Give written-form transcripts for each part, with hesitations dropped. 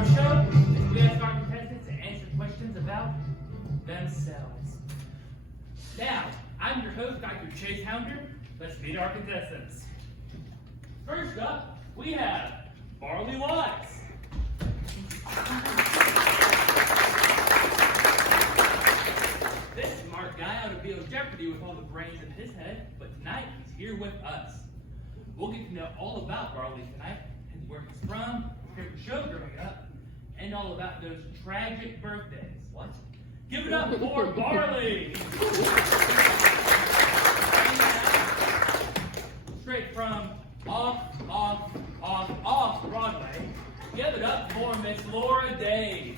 our show is we ask our contestants to answer questions about themselves. Now, I'm your host, Dr. Chase Hounder. Let's meet our contestants. First up, we have Barley Wise. This smart guy ought to be on Jeopardy with all the brains in his head, but tonight he's here with us. We'll get to know all about Barley tonight, and where he's from, his favorite show growing up, and all about those tragic birthdays. What? Give it up for Barley! Straight from off Broadway, give it up for Miss Laura Days.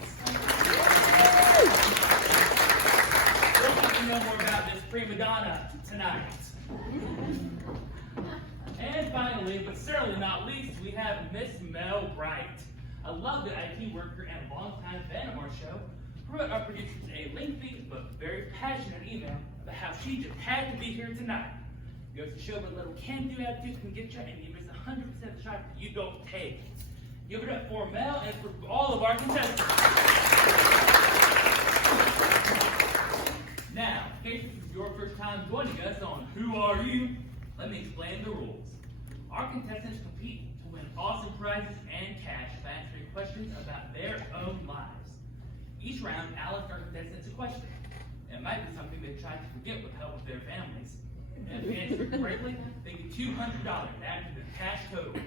We'll get to know more about this prima donna tonight. And finally, but certainly not least, we have Miss Mel Bright, a lovely IT worker and a longtime fan of our show, who wrote our producers a lengthy but very passionate email about how she just had to be here tonight. It goes to show what little can-do attitude can get you, and you miss 100% of the shot that you don't take. Give it up for Mel and for all of our contestants. Now, in case this is your first time joining us on Who Are You?, let me explain the rules. Our contestants compete to win awesome prizes and cash by answering questions about their own lives. Each round, I'll ask our contestants a question. It might be something they tried to forget with help of their families. And if they answer correctly, they get $200 added to the cash total.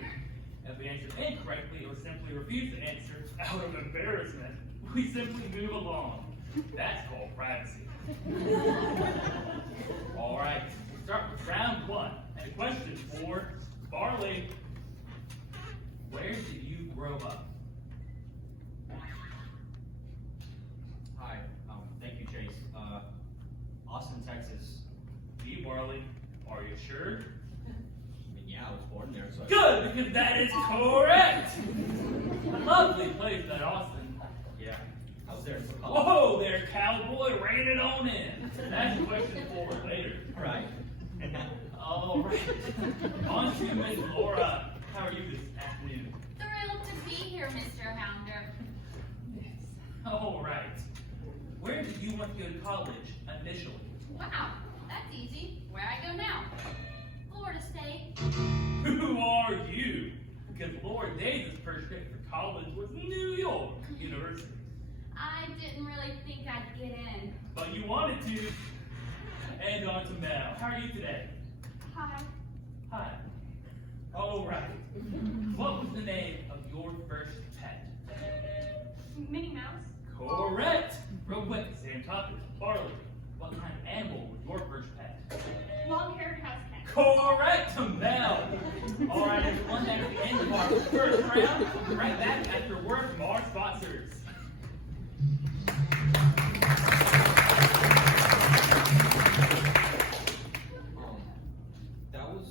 If they answer incorrectly or simply refuse to answer out of embarrassment, we simply move along. That's called privacy. All right, we'll start with round one. And a question for Barley. Where did you grow up? Hi, thank you, Chase. Austin, Texas. Gee, Barley, are you sure? I mean, yeah, I was born there, so. Good, because that is correct. A lovely place, that Austin. Yeah, I was there for college. Whoa there, cowboy, rein it on in. That's a question for later. Right. All right. On to Miss Laura. How are you this afternoon? Thrilled to be here, Mr. Hounder. Yes. All right. Where did you want to go to college initially? Wow, that's easy. Where I go now? Florida State. Who are you? Because Laura Davis' first pick for college was New York University. I didn't really think I'd get in. But you wanted to. And on to Mel. How are you today? Hi. Hi. All right. What was the name of your first pet? Minnie Mouse. Correct. Real quick, same topic. Barley. What kind of animal was your first pet? Long-haired house cat. Correct, Mel. All right, everyone. That's the end of our first round. We'll be right back after a word from our sponsors. That was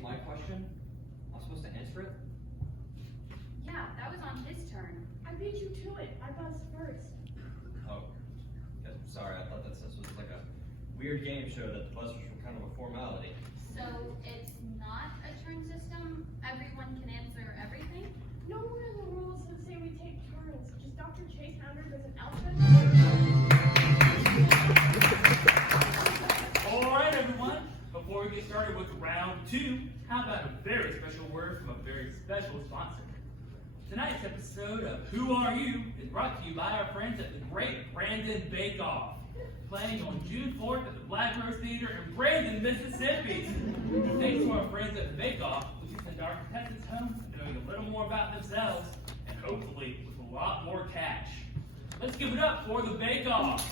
my question. I was supposed to answer it. Yeah, that was on his turn. I beat you to it. I buzzed first. Oh, yeah, sorry. I thought that this was like a weird game show that the buzzers were kind of a formality. So it's not a turn system? Everyone can answer everything? Nowhere in the rules that say we take turns. Just Dr. Chase Hounder does an outfit. All right, everyone. Before we get started with round two, how about a very special word from a very special sponsor? Tonight's episode of Who Are You? Is brought to you by our friends at the Great Brandon Bake Off, playing on June 4th at the Black Rose Theater in Brandon, Mississippi. Thanks to our friends at the Bake Off, we can send our contestants home knowing a little more about themselves and hopefully with a lot more cash. Let's give it up for the Bake Off.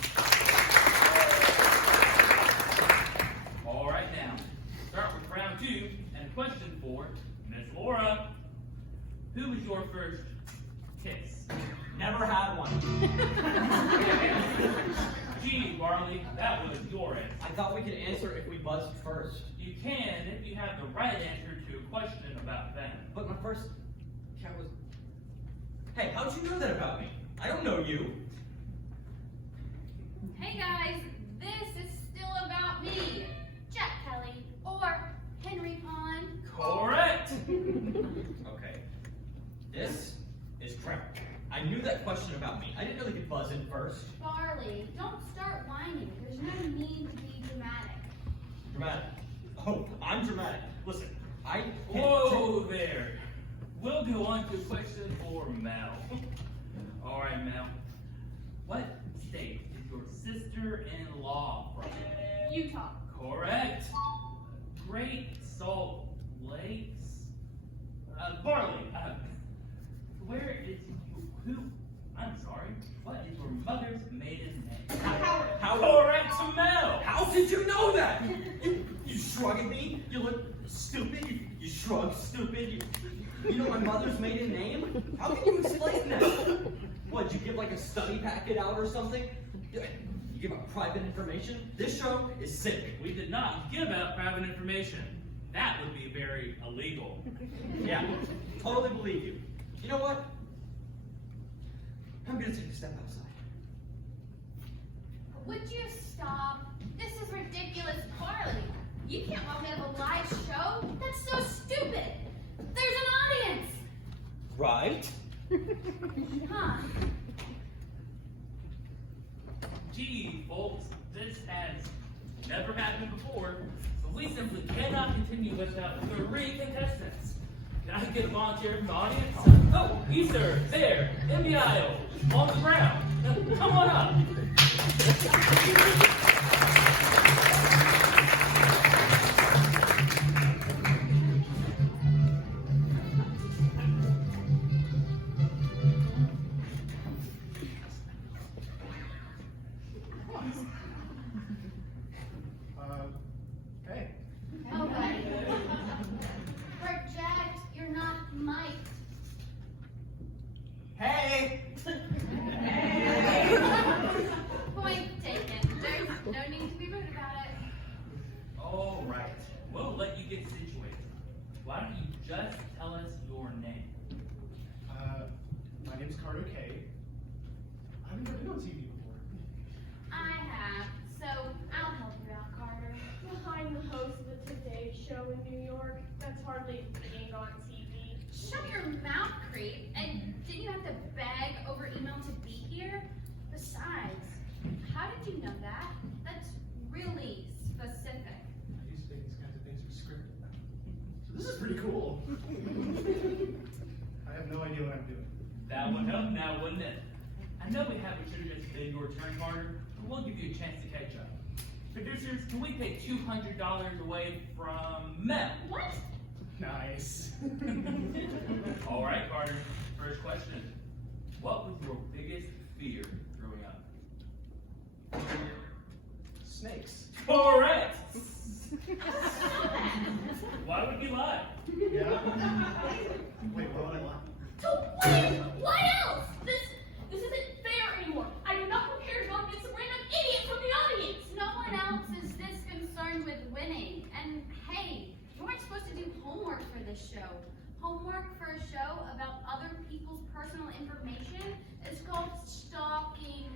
All right, now, start with round two and a question for Miss Laura. Who was your first kiss? Never had one. Gee, Barley, that was your answer. I thought we could answer if we buzzed first. You can if you have the right answer to a question about them. But my first cat was. Hey, how'd you know that about me? I don't know you. Hey guys, this is still about me. Jack Kelly or Henry Pond. Correct. Okay. This is crap. I knew that question about me. I didn't really get buzz in first. Barley, don't start whining. There's no need to be dramatic. Dramatic. Oh, I'm dramatic. Listen, I can't... Whoa there. We'll go on to a question for Mel. All right, Mel. What state is your sister-in-law from? Utah. Correct. Great Salt Lakes. Barley. Where is who? I'm sorry. What is your mother's maiden name? How Correct, Mel. How did you know that? You shrug at me? You look stupid? You shrug, stupid? You know my mother's maiden name? How can you explain that? What, did you give like a study packet out or something? You give out private information? This show is sick. We did not give out private information. That would be very illegal. Yeah, totally believe you. You know what? I'm gonna take a step outside. Would you stop? This is ridiculous, Barley. You can't walk out of a live show. That's so stupid. There's an audience. Right? Huh? Gee, folks, this has never happened before, so we simply cannot continue without 3 contestants. Can I get a volunteer from the audience? Oh, you sir, there, in the aisle, on the ground. Now, come on up. Hey. Oh, buddy. Project. You're not Mike. Hey! Point taken. There's no need to be rude about it. All right, we'll let you get situated. Why don't you just tell us your name? My name's Carter Kay. I've never been on TV before. I have, so I'll help you out, Carter. Behind the host of the Today Show in New York. That's hardly being on TV. Shut your mouth, creep. And didn't you have to beg over email to be here? Besides, how did you know that? That's really specific. I used to think these kinds of things were scripted. So this is pretty cool. I have no idea what I'm doing. That would help now, wouldn't it? I know we haven't just been your turn, Carter, but we'll give you a chance to catch up. Producers, can we take $200 away from Mel? What? Nice. All right, Carter. First question. What was your biggest fear growing up? Snakes. Correct! Why would you lie? Yeah? Wait, what would I lie? So wait, what else? This isn't fair anymore. I am not prepared to go against some random idiot from the audience. No one else is this concerned with winning. And hey, you weren't supposed to do homework for this show. Homework for a show about other people's personal information is called stalking.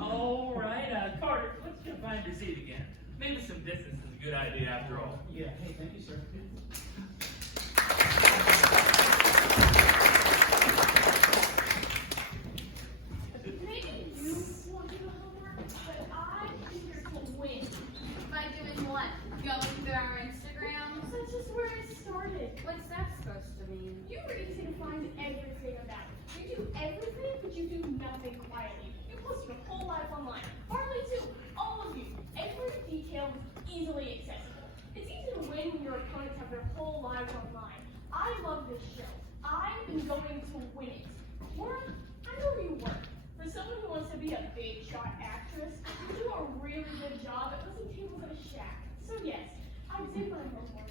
All right, Carter, let's go find your seat again. Maybe some distance is a good idea after all. Yeah, hey, thank you, sir. Maybe you want to do the homework, but I'm here to win. By doing what? Going through our Instagrams? That's just where it started. What's that supposed to mean? You were easy to find everything about. You do everything, but you do nothing quietly. You post your whole life online. Barley too. All of you. Every detail is easily accessible. It's easy to win when your opponents have their whole lives online. I love this show. I am going to win it. Work, I know where you work. For someone who wants to be a big shot actress, you do a really good job at listening tables at a shack. So yes, I did my homework.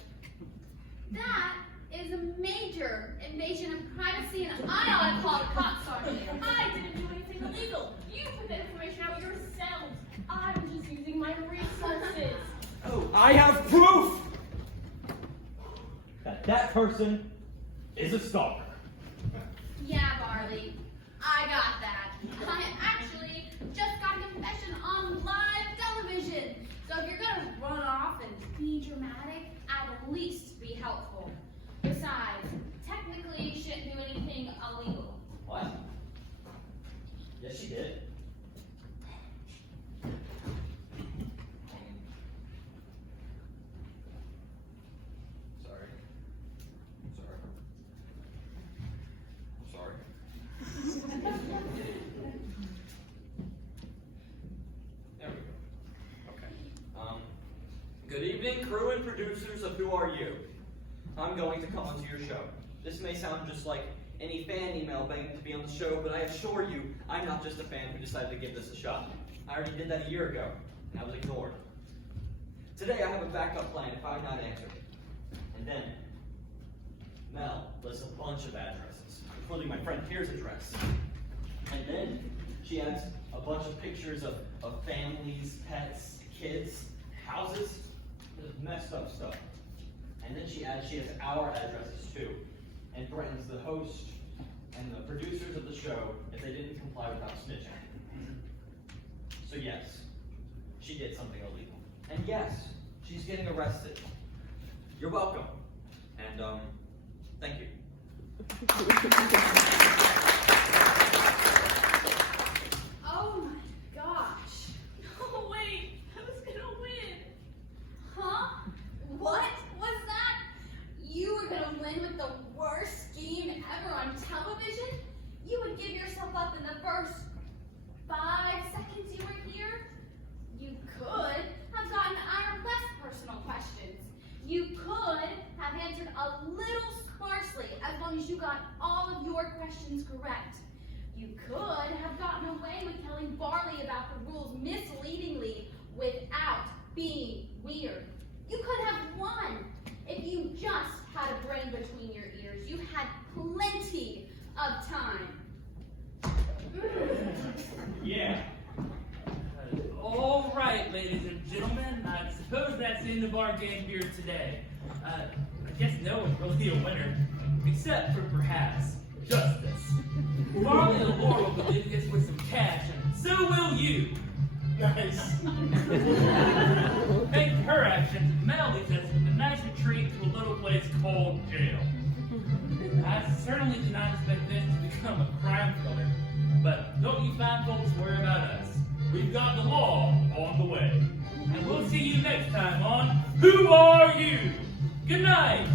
That is a major invasion of privacy, and I ought to call the cops on you. I didn't do anything illegal. You put that information out yourselves. I was just using my resources. Oh, I have proof that person is a stalker. Yeah, Barley, I got that. I actually just got a confession on live television. So if you're gonna run off and be dramatic, at least be helpful. Besides, technically you shouldn't do anything There we go. Okay. Good evening, crew and producers of Who Are You? I'm going to come onto your show. This may sound just like any fan email begging to be on the show, but I assure you, I'm not just a fan who decided to give this a shot. I already did that a year ago, and I was ignored. Today I have a backup plan if I'm not answered. And then, Mel lists a bunch of addresses, including my friend Pierre's address. And then she adds a bunch of pictures of families, pets, kids, houses, just messed up stuff. And then she adds she has our addresses too, and threatens the host and the producers of the show if they didn't comply without snitching. So yes, she did something illegal. And yes, she's getting arrested. You're welcome. And thank you. Oh my gosh. Oh wait, I was gonna win. Huh? What was that? You were gonna win with the worst game ever on television? You would give yourself up in the first 5 seconds you were here? You could have gotten our less personal questions. You could have answered a little sparsely as long as you got all of your questions correct. You could have gotten away with telling Barley about the rules misleadingly without being weird. You could have won if you just had a brain between your ears. You had plenty of time. Yeah. All right, ladies and gentlemen. I suppose that's the end of our game here today. I guess no one's really a winner, except for perhaps Justice. Barley and Laura will leave us with some cash, and so will you. Nice. Thanks to her actions, Mel leaves us with a nice retreat to a little place called jail. I certainly did not expect this to become a crime thriller, but don't you fine folks worry about us. We've got the law on the way. And we'll see you next time on Who Are You? Good night!